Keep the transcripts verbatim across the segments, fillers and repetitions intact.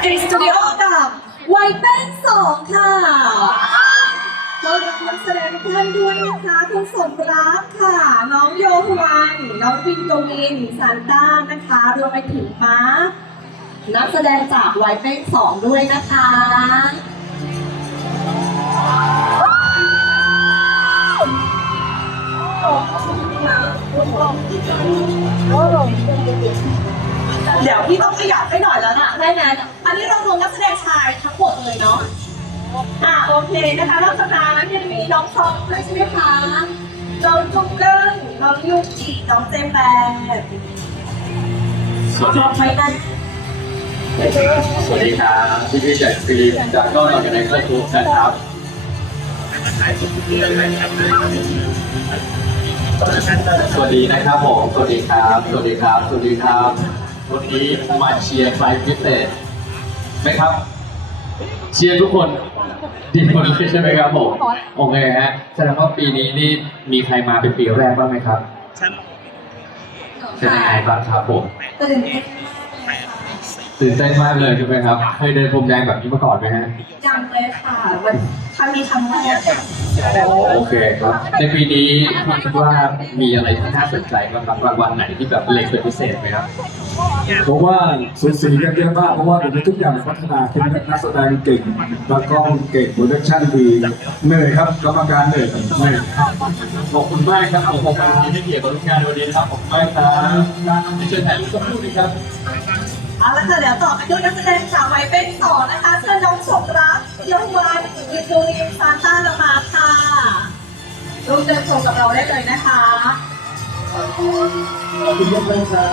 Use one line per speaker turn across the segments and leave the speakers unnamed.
เอ็กซ์สตูดิโอกับไวเป้งสองค่ะต้อนรับนักแสดงทุกท่านด้วยนะคะคุณสมรักค่ะน้องโยฮวันน้องวินกวินซานต้านะคะรวมไปถึงม้านักแสดงจากไวเป้งสองด้วยนะคะเดี๋ยวพี่ต้องขยับไปหน่อยแล้วนะได้ไหมอันนี้เรารวมนักแสดงชายทั้งหมดเลยเนาะอ่าโอเคนะคะนอกจากนั้นยังมีน้องซองด้วยใช่ไหมคะน้องจุ๊กเกิ้ลน้องยูกิน้องเจมแบร์สวัสดีครับ
สวัสดีครับพี่พี่จากฟิลิปจากก็เราอยู่ในครอบครัวนะครับสวัสดีนะครับผมสวัสดีครับสวัสดีครับสวัสดีครับวันนี้มาเชียร์ใครพิเศษไหมครับเชียร์ทุกคนดีหมดเลยใช่ไหมครับผมโอเคฮะแสดงว่าปีนี้นี่มีใครมาเป็นปีแรกบ้างไหมครับเป็นยังไงบ้างครับผม
ตื่นเต้น
ตื่นเต้นมากเลยใช่ไหมครับเคยเดินพรมแดงแบบนี้มาก่อนไหมฮะ
ยังเลยค่ะวันครั้งนี้ครั้งแรก
โอเคครับในปีนี้พี่คิดว่ามีอะไรที่น่าสนใจบ้างครับรางวัลไหนที่แบบเล็กเป็นพิเศษไหมครับ
ผมว่าสูสีกันเยอะมากเพราะว่าเดี๋ยวนี้ทุกอย่างพัฒนาขึ้นนักแสดงเก่งตากล้องเก่งโปรดักชั่นดีเหนื่อยครับกรรมการเหนื่อยเหนื่อย
ขอบคุณมากครับผมขอบคุณที่ให้เกียรติกับทุกงานวันนี้นะครับผมมากครับเชิญถ่ายรูปสักครู่นึงครับ
เอาละค่ะเดี๋ยวต่อไปด้วยนักแสดงสาวไวเป้งสองนะคะเชิญน้องสมรักยงวันวินดูรินซานต้าละมาค่ะร่วมเดินชมกับเราได้เลยนะคะ
ขอบคุณมากเลยครับ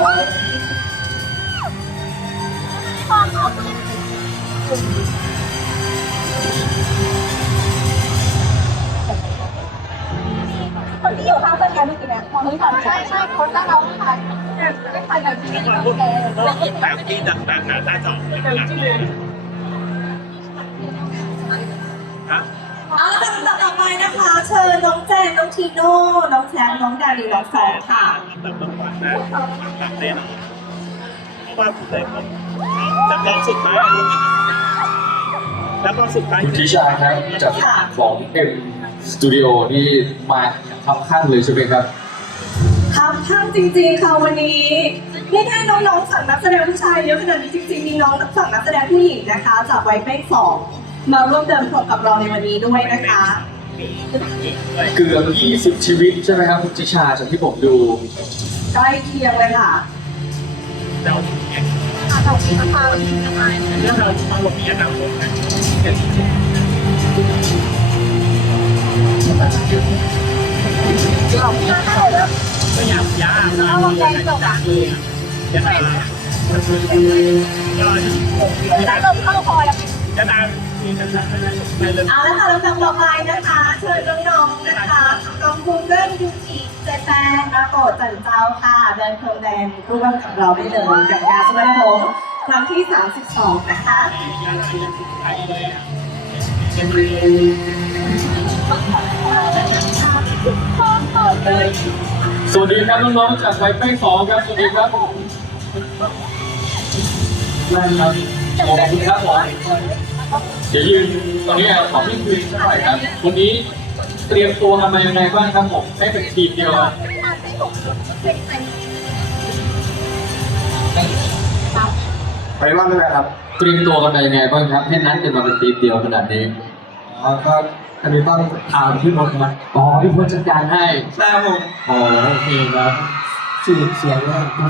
คนที่อยู่ข้างเพื่อนกันเมื่อกี้เนี่ยมองไม่ทันใช่ใช่คนตั้งเราไม่ทันไม่ทันแบบนี้
แบบที่ดังๆหน้าจอฮะ
เอาละค่ะลำดับต่อไปนะคะเชิญน้องแจนน้องทีโน่น้องแซมน้องดาริน้องฟองค่ะ
แบบต้องหวานนะแบบเต้นว่าผมเลยผมจะลองสุดท้ายแล้วก็สุดท้าย
คุณทิชาครับจากของเอ็มสตูดิโอที่มาทำขั้นเลยใช่ไหมครับ
ครับท่านจริงๆค่ะวันนี้ไม่ได้น้องๆฝั่งนักแสดงผู้ชายเยอะขนาดนี้จริงๆมีน้องฝั่งนักแสดงผู้หญิงนะคะจากไวเป้งสองมาร่วมเดินพรมกับเราในวันนี้ด้วยนะคะ
เกือบยี่สิบชีวิตใช่ไหมครับคุณทิชาจากที่ผมดู
ใกล้เคียงเลยค่ะ
เรา
เรามีมะพร้าวมีน้ำมัน
เรื่องเราเรามีอนาคตนะ
เราไม่ได้เลย
ไม่อยากยากนะ
เราแรงจบอ่ะ
จะได้
จะเริ่มเข้าคอแล้ว
จะได้
เอาละค่ะลำดับต่อไปนะคะเชิญน้องๆนะคะน้องภูมิเรื่องยูกิเจแปนอาโกะจันเจ้าค่ะเดินพรมแดงร่วมกับเราได้เลยกับงานสุวรรณหงส์ครั้งที่สามสิบสองนะคะ
สวัสดีครับน้องๆจากไวเป้งสองครับสวัสดีครับนั่นครับขอบคุณครับผมเดี๋ยวยืนตรงนี้ขอพี่คุยสักหน่อยครับวันนี้เตรียมตัวทำมายังไงบ้างครับผมให้เป็นทีมเดียว
ไปบ้างได้ไหมครับ
เตรียมตัวกันมายังไงบ้างครับให้นัดกันมาเป็นทีมเดียวขนาดนี้
อ๋อก็อันนี้ต้องถามพี่พลครับ
อ๋อพี่พลจัดการให้
ใช่ผม
อ๋อโอเคครับ
สื่อเสียงว่า